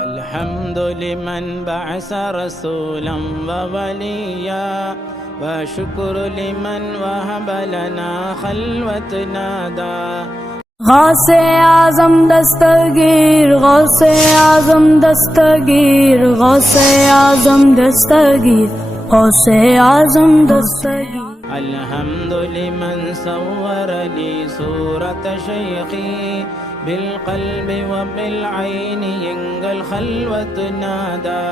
الحمد لمن بعث رسولا ووليا وشكر لمن وهب لنا خلوتنا دا غوث اعظم دستگیر غوث اعظم دستگیر غوث اعظم دستگیر غوث اعظم دستگیر. الحمد لمن صور لي صورة شيخي بالقلب وبالعين எங்கள் خلوة نادى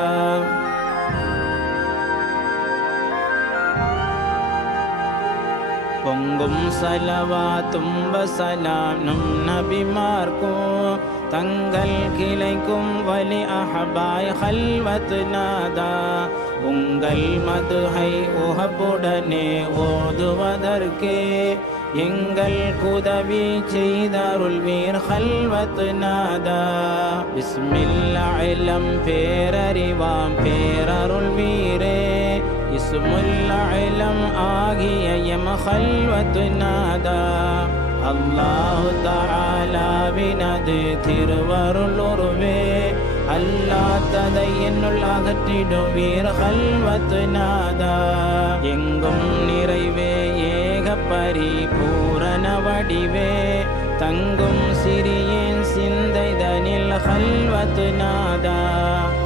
പൊങ്കും സലവാത്തും വസലാനും നബിമാർക്കോ തങ്കൽ കിളയ്ക്കും വലി അഹബായ് ഹൽവത്ത് നാദ ഉങ്കൽ മധുഹൈ ഉഹപ്പുടനെ ഓതുവതർക്കേ எங்கள் குதவி செய்தருள் வீர் ஹல்வத் நாதா. பிஸ்மில்லா இளம் பேரறிவாம் பேரருள் வீரே இஸ்முல்ல இளம் ஆகிய எம் ஹல்வத் நாதா. அல்லாஹு தாலாவினது திருவருள் உருவே அல்லாத்ததை என்னுள் அகற்றிடும் வீர கல்வத்து நாதா. எங்கும் நிறைவே ஏக பரிபூரண வடிவே. தங்கும் சிறியேன் சிந்தைதனில் கல்வத்து நாதா.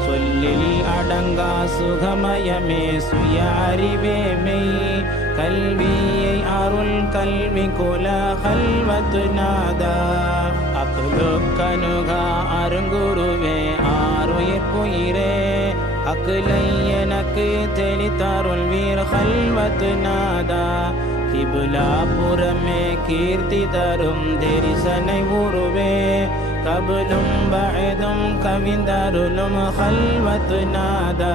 சொல்லில் அடங்கா சுகமயமே சுய அறிவே மெய். கல்வியை அருள் கல்வி குல ஹல்வத்து நாதா அக்குலுக்கனுகா அருங்குருவே ஆறுயிர்க்குயிரே அக்குலை எனக்கு தெளித்தருள் வீர் ஹல்வத்து நாதா கிபுலாபுரமே கீர்த்தி தரும் தெரிசனை உருவே கபலும் பழதும் கவிந்தருளும் ஹல்வத்து நாதா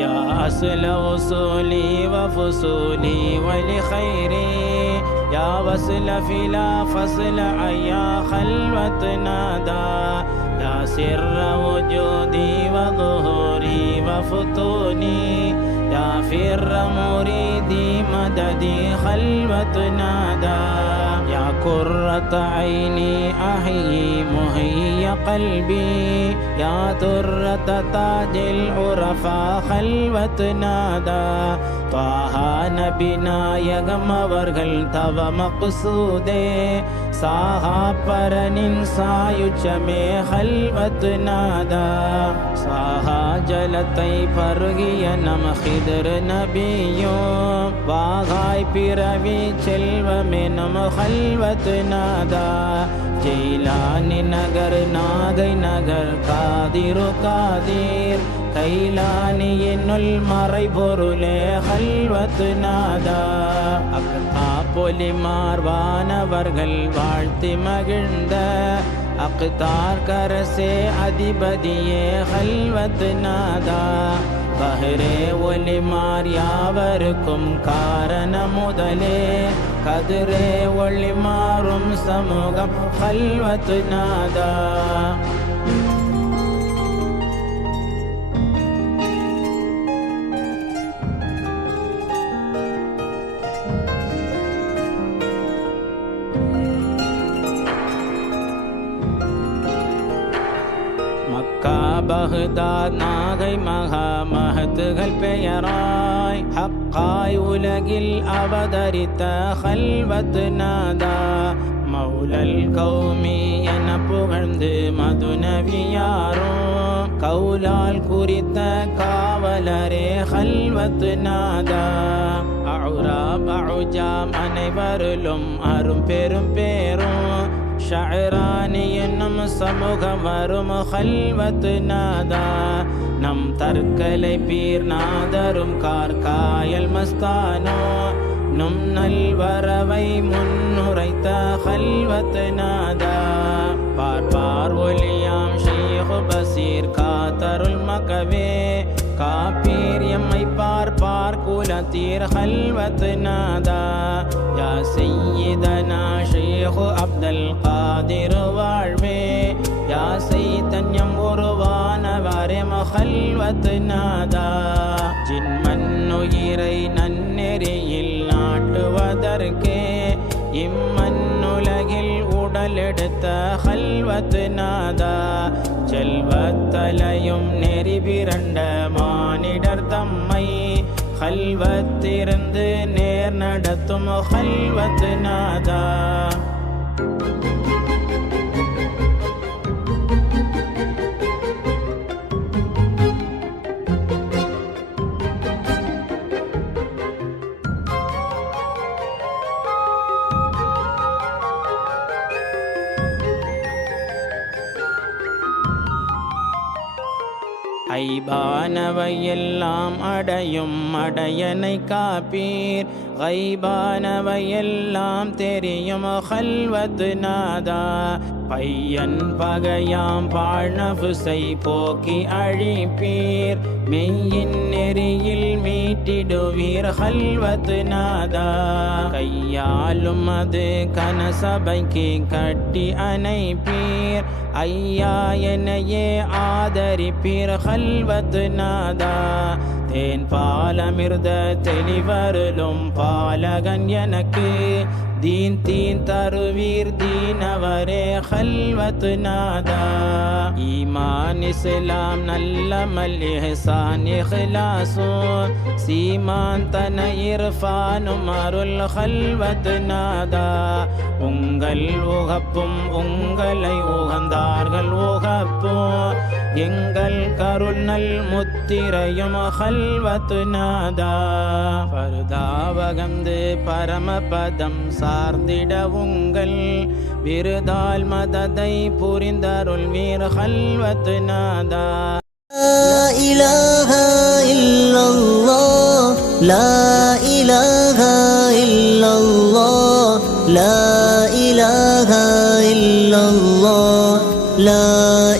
يا أصل أصولي وفصولي ولخيري. يا وصل فلا فصل يا خلوة نادى. يا سر وجودي وظهوري وفتوني. يا فر مريدي مددي خلوة نادى يا قرة عيني أحيي مهي قلبي يا درة تاج العرفاء خلوة نادى طه نبي நாயகம் அவர்கள் தவ மக்சூதே சாஹா பரனின் சாயுச்சமே ஹல்வத் நாதா. சாஹா ஜலத்தை பருகிய நம ஹிதர் நபியோ. வாகாய் பிறவி செல்வமே நம ஹல்வத் நாதா. ஜெயிலானி நகர் நாகை நகர் காதிரு காதீர். கைலானி என்னுள் மறை பொருளே ஹல்வத் நாதா. அக்கா பொலிமார் வானவர்கள் வாழ்த்தி மகிழ்ந்த அக்தார் கரசே அதிபதியே ஹல்வத் நாதா. பஹரே ஒளிமார் யாவருக்கும் காரண முதலே. கதிரே ஒளிமாறும் சமூகம் ஹல்வத் நாதா. பகுதாத் நாகை மகா மகத்துகள் பெயராய். ஹக்காய் உலகில் அவதரித்த ஹல்வத் நாதா. மௌலல் கௌமி என புகழ்ந்து மதுநவியாரும். கௌலால் குறித்த காவலரே ஹல்வத் நாதா. அவுரா பவுஜாம் அனைவருளும் அரும் பெரும் பேரும். ஷஅரானி என்னும் சமூகம் வரும் ஹல்வத்து நாதா நம் தற்கலை பீர் நாதரும் கார்காயல் மஸ்தானோ நும் நல்வரவை முன்னுரைத்த ஹல்வத்து நாதா பார்ப்பார் ஒலியாம் ஷேஹு பசீர் காத்தருள் மகவே காப்பீர் எம்மை பார்ப்பார். குலத்தீர் ஹல்வத் நாதா. யா செய்யிதனா ஷேஹு அப்தல் காதிர் வாழ்வே. யா செய்தன்யம் உருவானவரே மஹல்வத் நாதா. ஜின்ம எடுத்த கல்வத்து நாதா செல்வத்தலையும் நெறி பிறண்ட மானிடர் தம்மை. கல்வத்திருந்து நேர் நடத்தும் கல்வத்து நாதா. ஐபானவையெல்லாம் அடையும் அடையனை காப்பீர். ஐபானவையெல்லாம் தெரியும் ஹல்வது நாதா. பையன் பகையாம் பாழ்நபுசை போக்கி அழிப்பீர். மெய்யின் நெறியில் மீட்டிடுவீர் ஹல்வது நாதா. கையாலும் அது கனசபைக்கு கட்டி அணைப்பீர். ஐயா என்னையே ஆதரிப்பீர் ஹல்வத் நாதா. தேன் பாலமிர்த தெளிவருளும் பாலகன் எனக்கு. தீன் தீன் தருவீர் தீனவர். ஹல்வத் நாதா ஈமான் இஸ்லாம் நல்ல மல்லிஹசான் இஹ்லாசூன் சீமான் தன இர்ஃபானும் அருள் ஹல்வத் நாதா உங்கள் உகப்பும் உங்களை உகந்தார்கள் உகப்பும் எங்கள் கருணல் முத்திரையும் ஹல்வத் நாதா பருதாவகந்து பரமபதம் சார்ந்திட உங்கள் برضال مددي بورين دار المير خلوت نادا. لا إله إلا الله لا إله إلا الله لا إله إلا الله لا